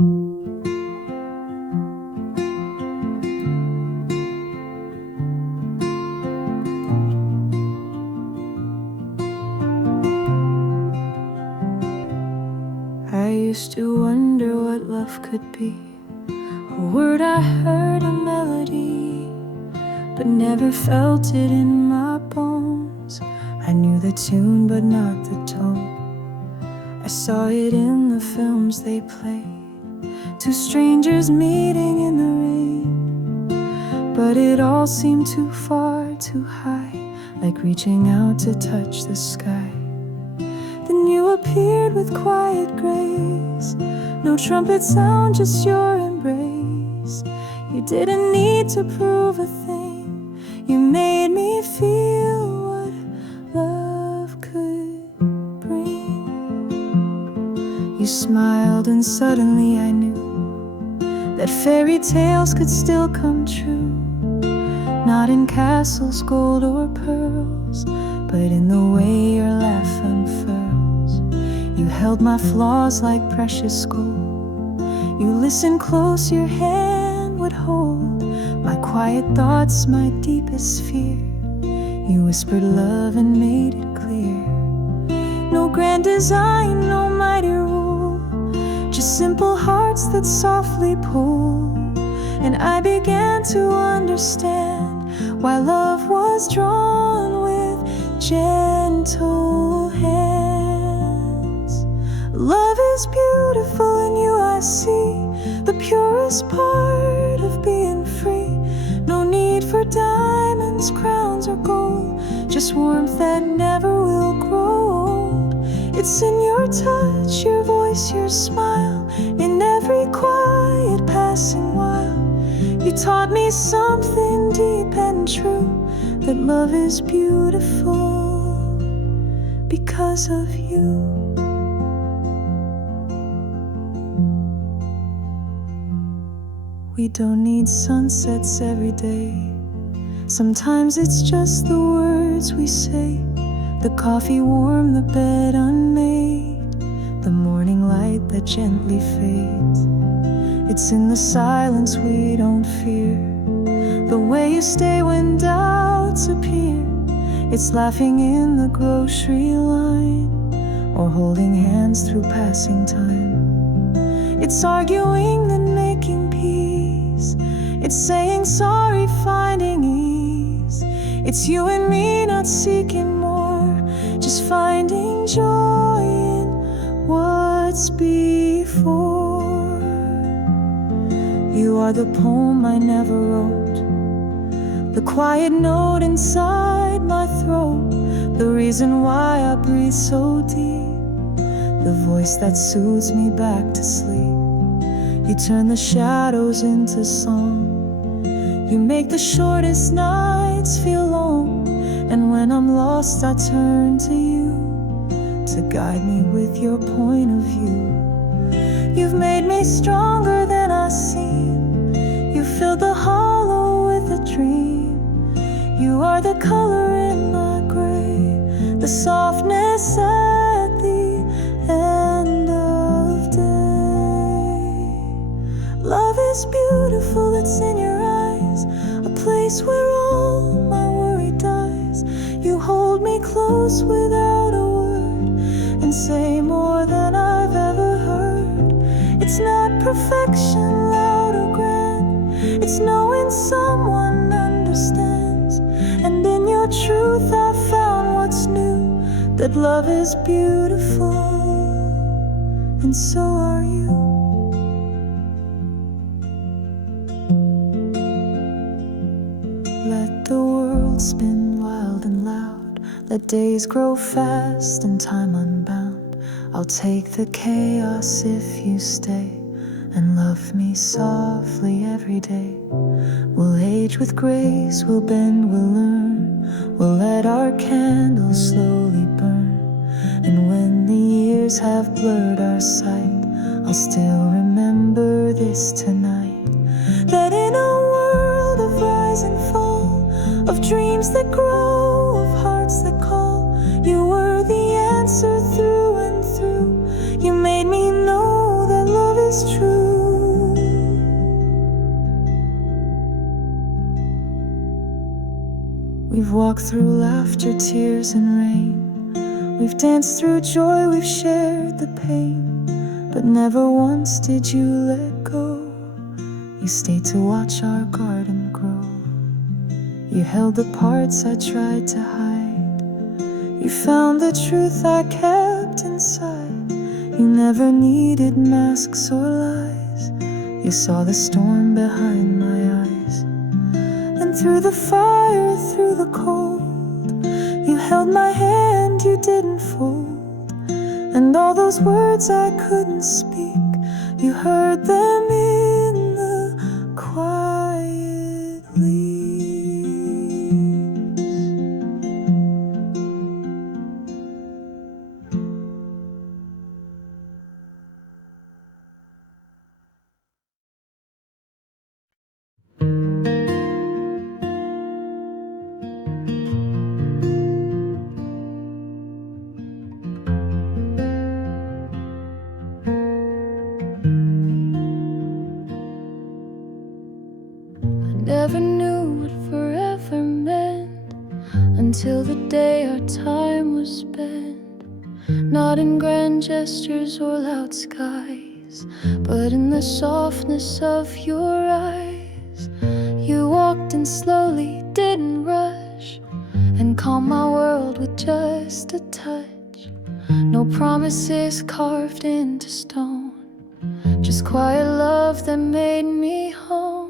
I used to wonder what love could be. A word I heard, a melody, but never felt it in my bones. I knew the tune but not the tone. I saw it in the films they played, two strangers meeting in the rain. But it all seemed too far, too high, like reaching out to touch the sky. Then you appeared with quiet grace, no trumpet sound, just your embrace. You didn't need to prove a thing, you made me feel what love could bring. You smiled and suddenly I knew that fairy tales could still come true. Not in castles, gold or pearls, but in the way your laugh unfurls. You held my flaws like precious gold. You listened close, your hand would hold my quiet thoughts, my deepest fear. You whispered love and made it clear. No grand design, no mighty rule, just simple hearts that softly pull. And I began to understand why love was drawn with gentle hands. Love is beautiful in you, I see the purest part of being free. No need for diamonds, crowns or gold, just warmth that never will grow old. It's in your touch, your voice, your smile, in every quiet passing while. You taught me something deep and true, that love is beautiful because of you. We don't need sunsets every day. Sometimes it's just the words we say, the coffee warm, the bed unmade, the morning light that gently fades. It's in the silence we don't fear, the way you stay when doubts appear. It's laughing in the grocery line, or holding hands through passing time. It's arguing then making peace. It's saying sorry, finding ease. It's you and me not seeking more, just finding joy in what's before. You are the poem I never wrote, the quiet note inside my throat, the reason why I breathe so deep, the voice that soothes me back to sleep. You turn the shadows into song, you make the shortest nights feel long. And when I'm lost I turn to you, to guide me with your point of view. You've made me stronger than I seem, you filled the hollow with a dream. You are the color in my gray, the softness at the end of day. Love is beautiful, it's in your eyes, a place where all my worry dies. You hold me close without a word, and say more than I've ever heard. It's not perfection, loud or grand, it's knowing someone understands. And in your truth I found what's new, that love is beautiful, and so are you. Let the world spin wild and loud, let days grow fast and time unbound. I'll take the chaos if you stay, and love me softly every day. We'll age with grace, we'll bend, we'll learn, we'll let our candles slowly burn. And when the years have blurred our sight, I'll still remember this tonight, that in a world of rise and fall, of dreams that grow, of hearts that call, you were the answer through and through. You made me know that love is true. We've walked through laughter, tears, and rain. We've danced through joy, we've shared the pain. But never once did you let go. You stayed to watch our garden grow. You held the parts I tried to hide. You found the truth I kept inside. You never needed masks or lies. You saw the storm behind my eyes. And through the fire, through the cold, you held my hand, you didn't fold. And all those words I couldn't speak, you heard them in the quiet leaves. Never knew what forever meant until the day our time was spent. Not in grand gestures or loud skies, but in the softness of your eyes. You walked in slowly, didn't rush, and calmed my world with just a touch. No promises carved into stone, just quiet love that made me home.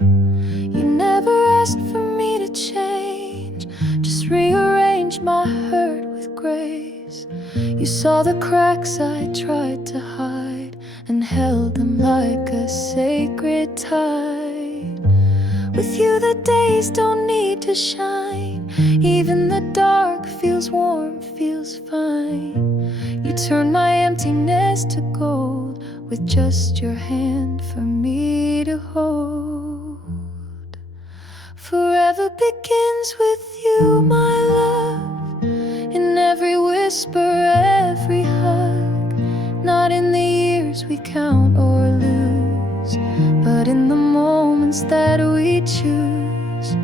You never asked for me to change, just rearranged my hurt with grace. You saw the cracks I tried to hide and held them like a sacred tide. With you the days don't need to shine, even the dark feels warm, feels fine. You turned my emptiness to gold with just your hand for me to hold. Forever begins with you, my love, in every whisper, every hug. Not in the years we count or lose, but in the moments that we choose.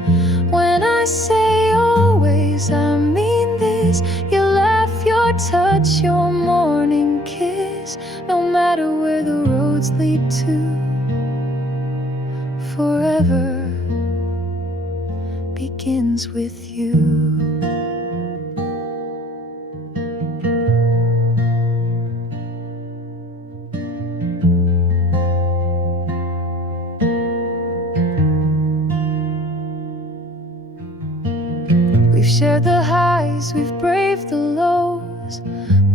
When I say always, I mean this. Your laugh, your touch, your morning kiss. No matter where the roads lead to, forever begins with you. We've shared the highs, we've braved the lows,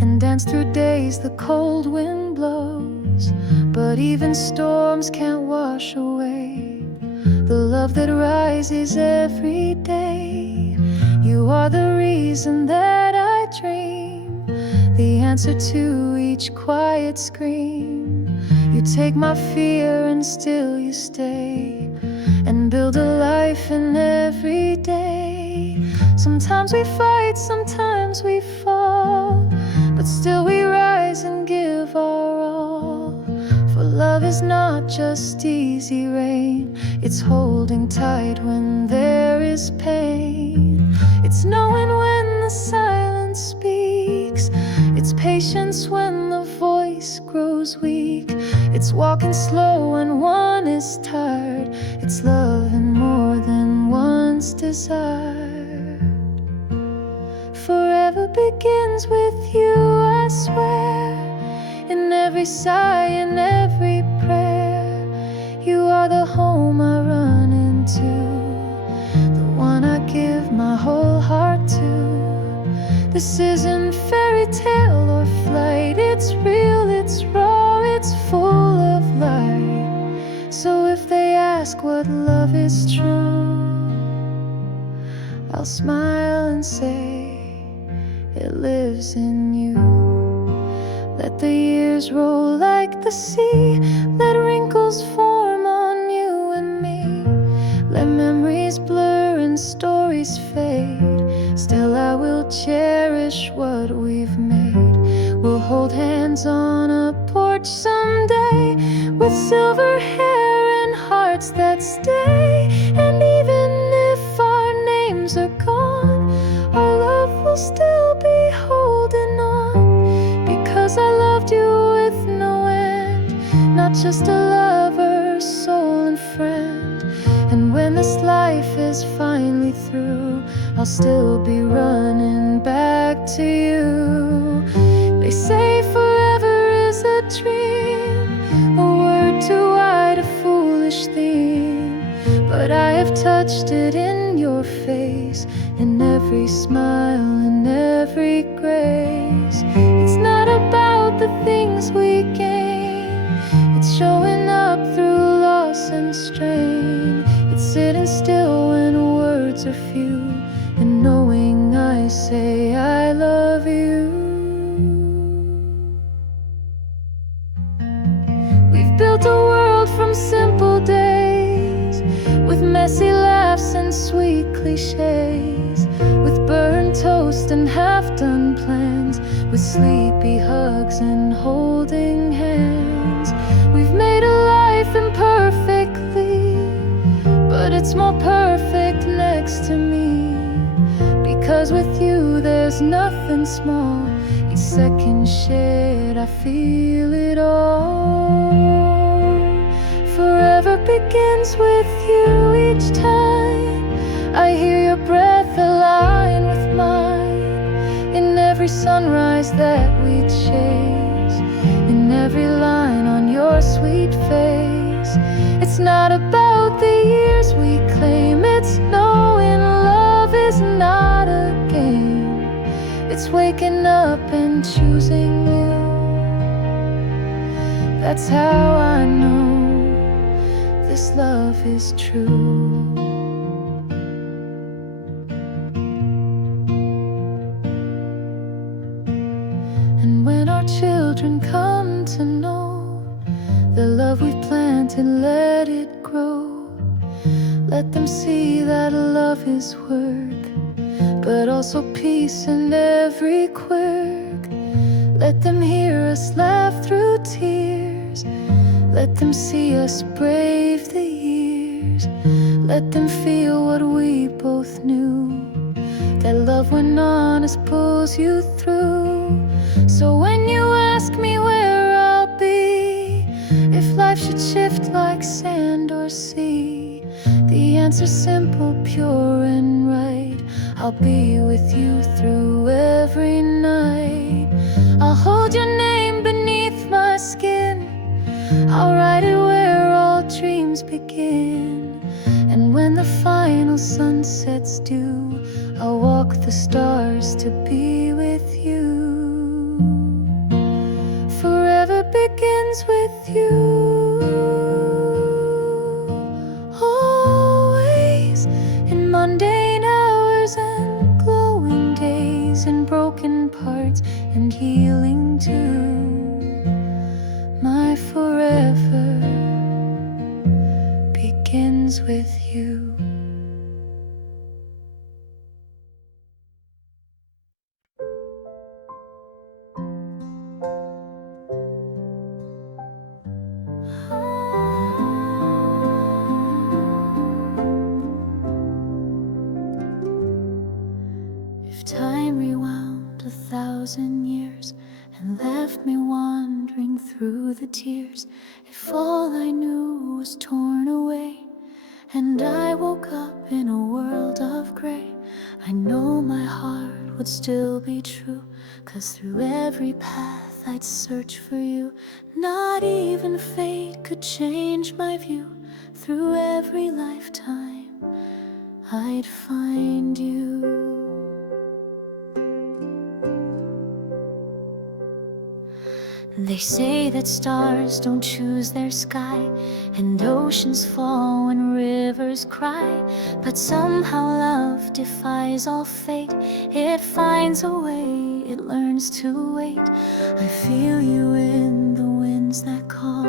and danced through days the cold wind blows. But even storms can't wash away the love that rises every day. You are the reason that I dream, the answer to each quiet scream. You take my fear and still you stay, and build a life in every day. Sometimes we fight, sometimes we fall, but still we rise and give our all. For love is not just easy rain, it's holding tight when there is pain. It's knowing when the silence speaks, it's patience when the voice grows weak. It's walking slow when one is tired, it's loving more than one's desired. Forever begins with you, I swear, in every sigh, in every prayer. You are the home I run into, the one I give my whole heart to. This isn't fairy tale or flight, it's real, it's raw, it's full of light. So if they ask what love is true, I'll smile and say it lives in you. Let the years roll like the sea, let wrinkles form on you and me. Let memories blur and stories fade, still I will cherish what we've made. We'll hold hands on a porch someday, with silver hair and hearts that stay. And even if our names are I'll still be holding on, because I loved you with no end, not just a lover, soul and friend. And when this life is finally through, I'll still be running back to you. They say forever is a dream, a word too wide, a foolish theme, but I have touched it in your face, in every smile and every grace. It's not about the things we gain, it's showing up through loss and strain. It's sitting still when words are few, and knowing I say I love you. We've built a world from simple days, with messy laughs and sweet cliches, with burned toast and half-done plans, with sleepy hugs and holding hands. We've made a life imperfectly, but it's more perfect next to me, because with you there's nothing small. Each second shared, I feel it all. Forever begins with you each time I hear your breath align with mine, in every sunrise that we chase, in every line on your sweet face. It's not about the years we claim, it's knowing love is not a game. It's waking up and choosing you. That's how I know this love is true. And when our children come to know the love we've planted, let it grow. Let them see that love is work, but also peace in every quirk. Let them hear us laugh through tears, let them see us brave the years. Let them feel what we both knew, that love when honest pulls you through. So when you ask me where I'll be, if life should shift like sand or sea, the answer's simple, pure and right. I'll be with you through every night. I'll hold your name beneath my skin, I'll write it where all dreams begin. And when the final sunsets due, I'll walk the stars to be with you. Forever begins with you, always, in mundane hours and glowing days, in broken parts and healing too. My forever begins with you. If time rewound 1,000 years and left me wandering through the tears, if all I knew was torn away and I woke up in a world of gray, I know my heart would still be true, 'cause through every path I'd search for you. Not even fate could change my view. Through every lifetime I'd find you. They say that stars don't choose their sky, and oceans fall when rivers cry, but somehow love defies all fate. It finds a way, it learns to wait. I feel you in the winds that call,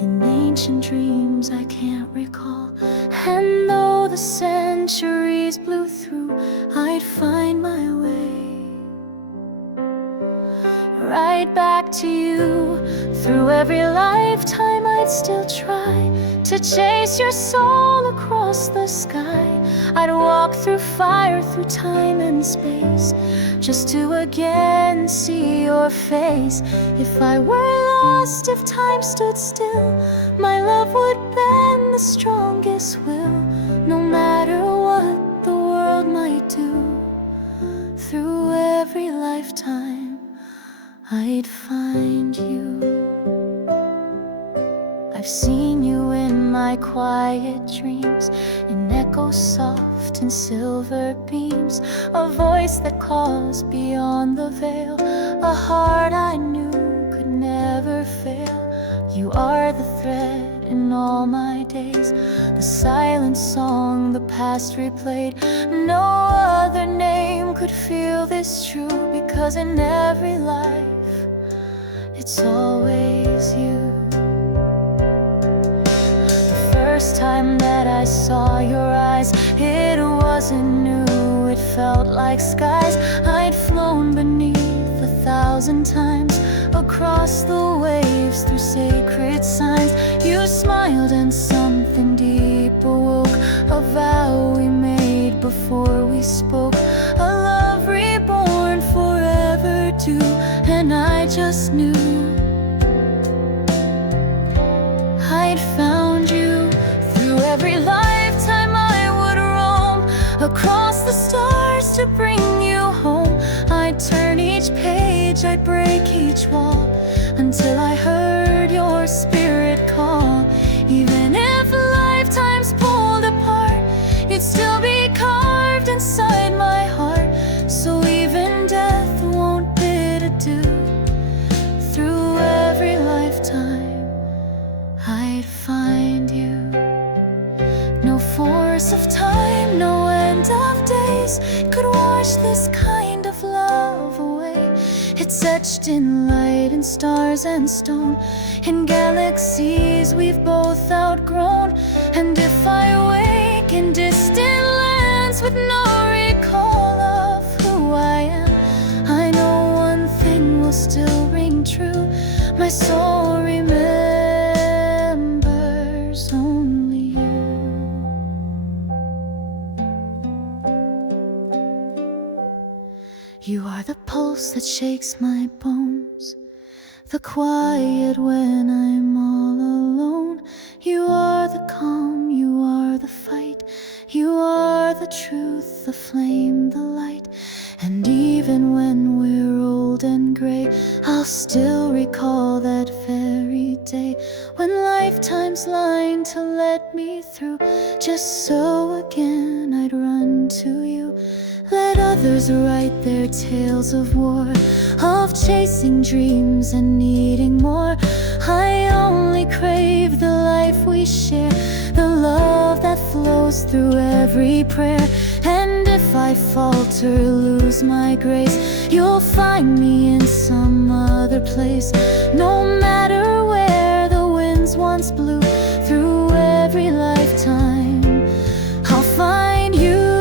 in ancient dreams I can't recall. And though the centuries blew through, I'd find my way right back to you. Through every lifetime I'd still try to chase your soul across the sky. I'd walk through fire, through time and space, just to again see your face. If I were lost, if time stood still, my love would bend the strongest will. No matter what the world might do, through every lifetime I'd find you. I've seen you in my quiet dreams, in echoes soft and silver beams, a voice that calls beyond the veil, a heart I knew could never fail. You are the thread in all my days, the silent song the past replayed. No other name could feel this true, because in every life it's always you. First time that I saw your eyes, it wasn't new, it felt like skies I'd flown beneath 1,000 times, across the waves, through sacred signs. You smiled and something deep awoke, a vow we made before we spoke, a love reborn forever due. And I just knew I'd found you. Every lifetime I would roam across the stars to bring you home. I'd turn each page, I'd break each wall, until I heard your spirit call. Even if lifetimes pulled apart, you'd still be carved inside my heart. So even death won't bid adieu. Through every lifetime I'd find you. No force of time, no end of days could wash this kind of love away. It's etched in light, in stars and stone, in galaxies we've both outgrown. And if I wake in distant lands with no recall of who I am, I know one thing will still ring true. My soul remembers only you. You are the pulse that shakes my bones, the quiet when I'm all alone. You are the calm, you are the fight, you are the truth, the flame, the light. And even when we're old and gray, I'll still recall that very day, when lifetimes lined to let me through, just so again I'd run to you. Let others write their tales of war, of chasing dreams and needing more. I only crave the life we share, the love that flows through every prayer. And if I falter, lose my grace, you'll find me in some other place. No matter where the winds once blew, through every lifetime I'll find you.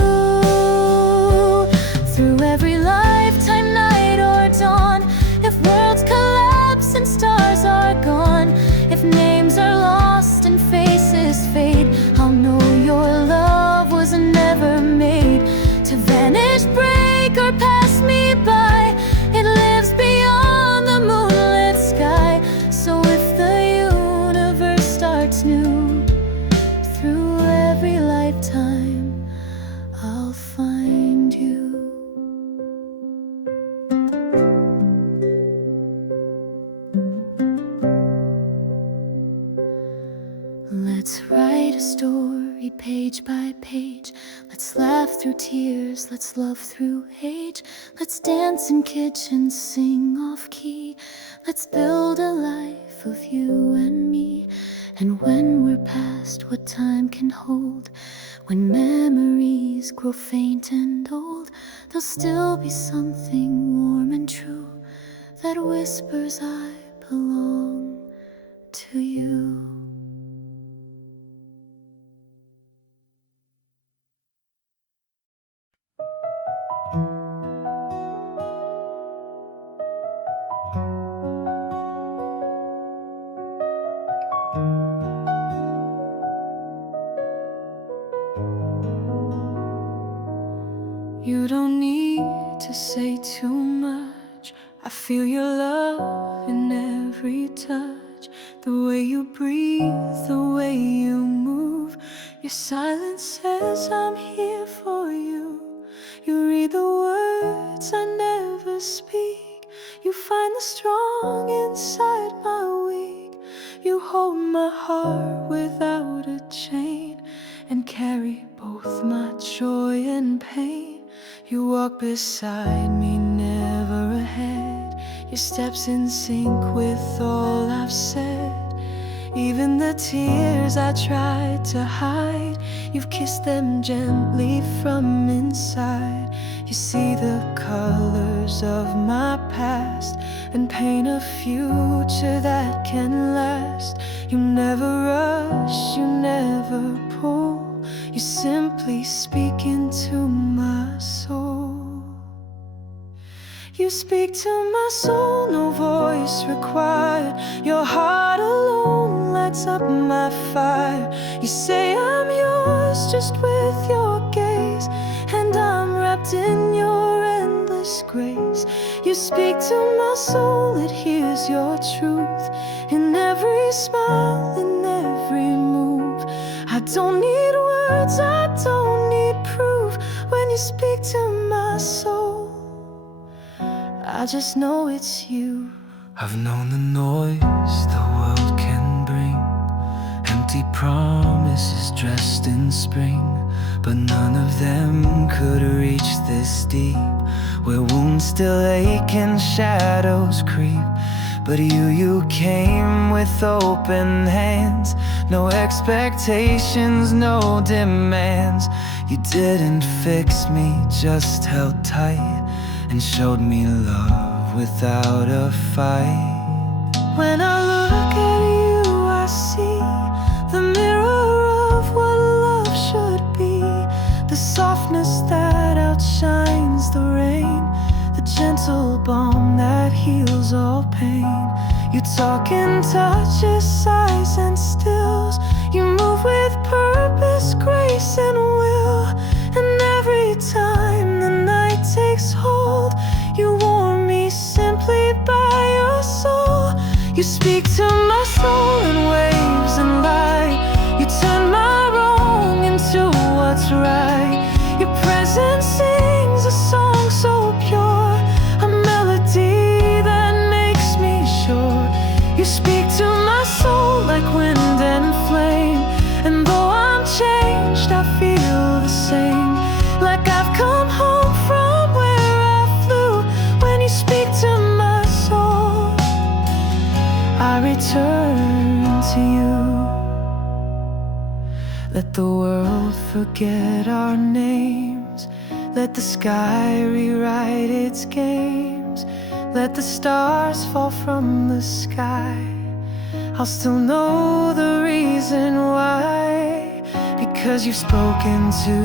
Through every lifetime, night or dawn, if worlds collapse and stars are gone, if names are lost and faces fade, I'll know your love was never made to vanish, break, or pass me by. It lives beyond the moonlit sky. So if the universe starts new, through every lifetime I'll find you. Let's write a story page by page. Let's laugh through tears, let's love through age. Let's dance in kitchens, sing off key. Let's build a life of you and me. And when we're past what time can hold, when memories grow faint and old, there'll still be something warm and true that whispers I belong to you. say too much. I feel your love in every touch. The way you breathe, the way you move. Your silence says I'm here for you. You read the words I never speak. You find the strong inside my weak. You hold my heart without a chain, and carry both my joy and pain. You walk beside me, never ahead. Your steps in sync with all I've said. Even the tears I tried to hide, you've kissed them gently from inside. You see the colors of my past and paint a future that can last. You never rush, you never pull. You simply speak into my soul. You speak to my soul, no voice required. Your heart alone lights up my fire. You say I'm yours just with your gaze, and I'm wrapped in your endless grace. You speak to my soul, it hears your truth in every smile, in every move. I don't need words, I don't need proof. When you speak to my soul, I just know it's you. I've known the noise the world can bring, empty promises dressed in spring, but none of them could reach this deep, where wounds still ache and shadows creep. But you came with open hands, no expectations, no demands. You didn't fix me, just held tight, and showed me love without a fight. When I look at you, I see the mirror of what love should be. The softness that outshines the rain, the gentle balm that heals all pain. You talk in touches, sighs and stills. You move with purpose, grace and will. And every time the night takes hold, you warm me simply by your soul. You speak to my soul in waves and light. You turn my wrong into what's right. Your presence sings a song so pure, a melody that makes me sure. You speak to my soul like wind and flame, and though I'm changed, I feel the same, like I've come home from where I flew. When you speak to my soul, I return to you. Let the world forget our names, let the sky rewrite its games, let the stars fall from the sky. I'll still know the reason why, because you've spoken to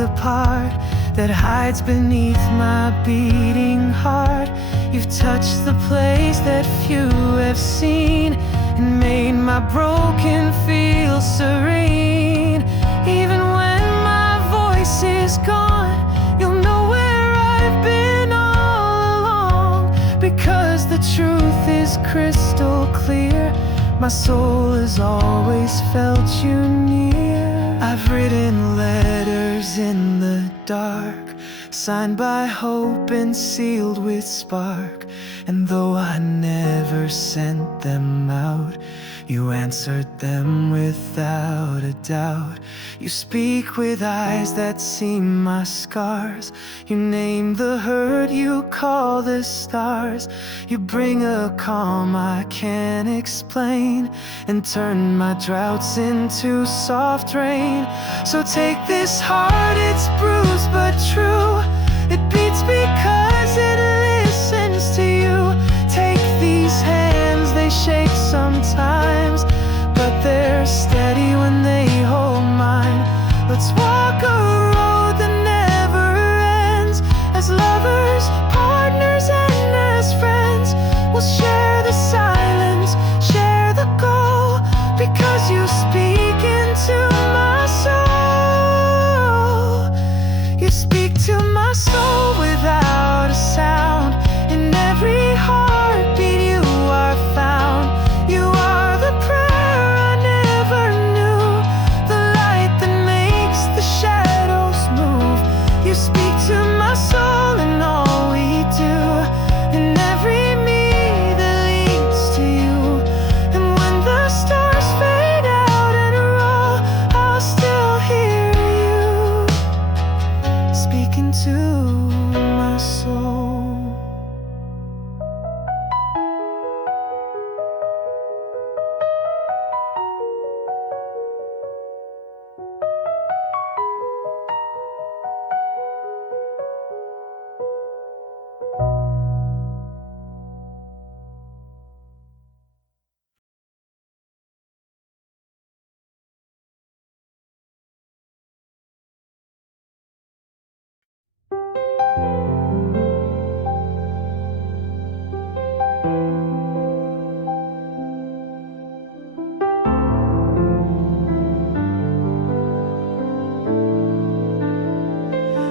the part that hides beneath my beating heart. You've touched the place that few have seen, and made my broken feel serene. Even when my voice is gone, you'll know where I've been all along, because the truth is crystal clear. My soul has always felt you near. I've written letters in the dark, signed by hope and sealed with spark. And though I never sent them out, you answered them without a doubt. You speak with eyes that see my scars. You name the hurt, you call the stars. You bring a calm I can't explain, and turn my droughts into soft rain. So take this heart, it's bruised but true. It beats because it listens to you. Take these hands, they shake sometimes, but they're steady when they hold mine. Let's walk a road that never ends. As lovers, partners, and as friends, we'll share the silence, share the goal, because you speak into my soul. You speak to my soul without a sound.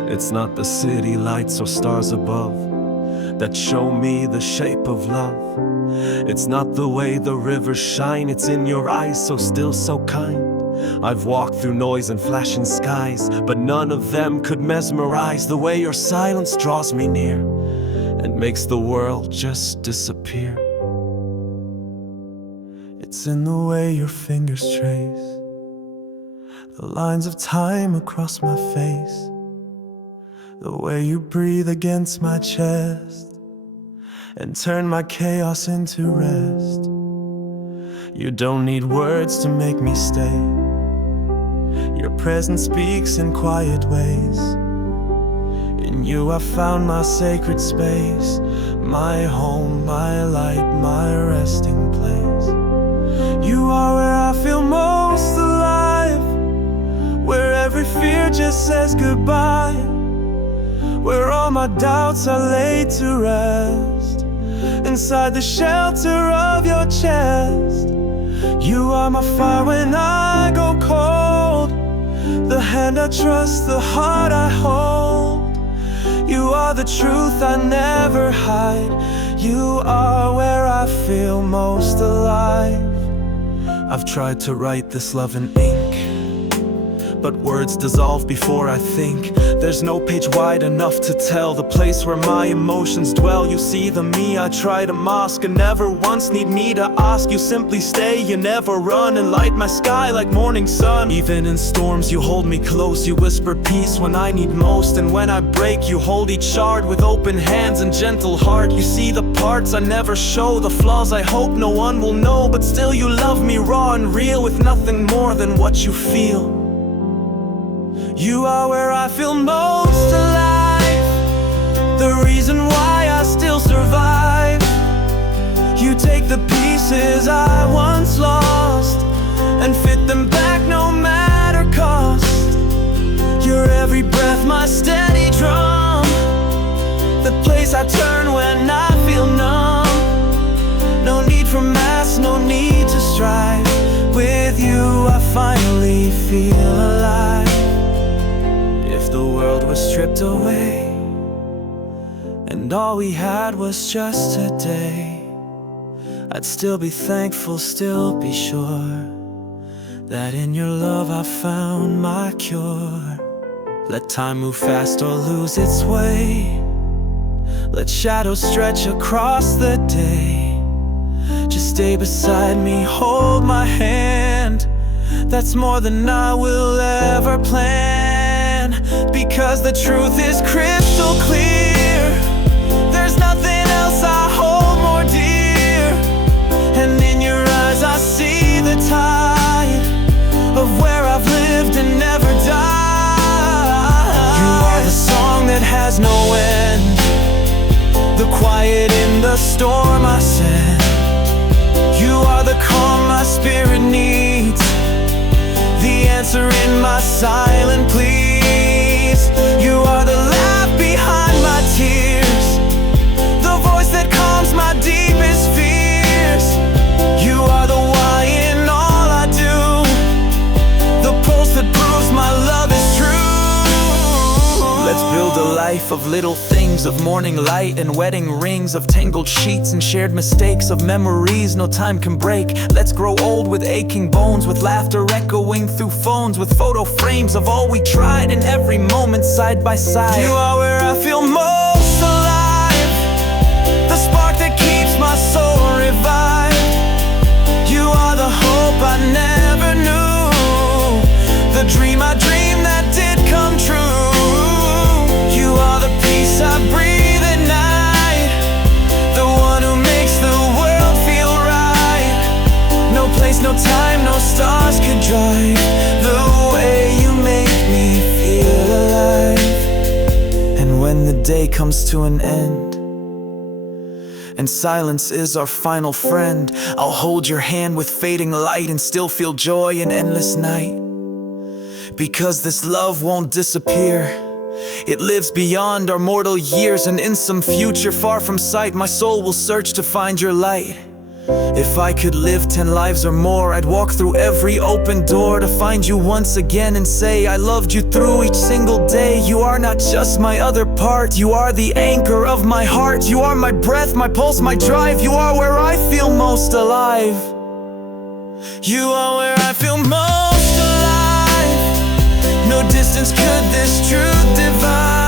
It's not the city lights or stars above that show me the shape of love. It's not the way the rivers shine, it's in your eyes, so still, so kind. I've walked through noise and flashing skies, but none of them could mesmerize the way your silence draws me near and makes the world just disappear. It's in the way your fingers trace the lines of time across my face, the way you breathe against my chest and turn my chaos into rest. You don't need words to make me stay. Your presence speaks in quiet ways. In you I found my sacred space, my home, my light, my resting place. You are where I feel most alive, where every fear just says goodbye, where all my doubts are laid to rest, inside the shelter of your chest. You are my fire when I go cold, the hand I trust, the heart I hold. You are the truth I never hide. You are where I feel most alive. I've tried to write this love in ink, but words dissolve before I think. There's no page wide enough to tell the place where my emotions dwell. You see the me I try to mask and never once need me to ask. You simply stay, you never run, and light my sky like morning sun. Even in storms you hold me close, you whisper peace when I need most. And when I break you hold each shard with open hands and gentle heart. You see the parts I never show, the flaws I hope no one will know, but still you love me raw and real, with nothing more than what you feel. You are where I feel most alive, the reason why I still survive. You take the pieces I once lost and fit them back no matter cost. You're every breath, my steady drum, the place I turn when I feel numb. No need for mass, no need to strive. With you I finally feel alive. If the world was stripped away and all we had was just today, I'd still be thankful, still be sure that in your love I found my cure. Let time move fast or lose its way, let shadows stretch across the day. Just stay beside me, hold my hand. That's more than I will ever plan, because the truth is crystal clear. There's nothing else I hold more dear, and in your eyes I see the tide of where I've lived and never died. You are the song that has no end, the quiet in the storm I send. You are the calm my spirit needs, the answer in my silent pleas. You are the laugh behind my tears, the voice that calms my deepest fears. You are the why in all I do, the pulse that proves my love is true. Let's build a life of little things, of morning light and wedding rings, of tangled sheets and shared mistakes, of memories no time can break. Let's grow old with aching bones, with laughter echoing through phones, with photo frames of all we tried and every moment side by side. You are where I feel most alive, the spark that keeps my soul revived. You are the hope I never knew, the dream I dreamed that did come true. You are the peace I breathe at night, the one who makes the world feel right. No place, no time, no stars could drive the way you make me feel alive. And when the day comes to an end and silence is our final friend, I'll hold your hand with fading light and still feel joy in endless night. Because this love won't disappear, it lives beyond our mortal years, and in some future far from sight, my soul will search to find your light. If I could live 10 lives or more, I'd walk through every open door to find you once again and say I loved you through each single day. You are not just my other part, you are the anchor of my heart. You are my breath, my pulse, my drive. You are where I feel most alive. You are where I feel most alive. No distance could this truth divide.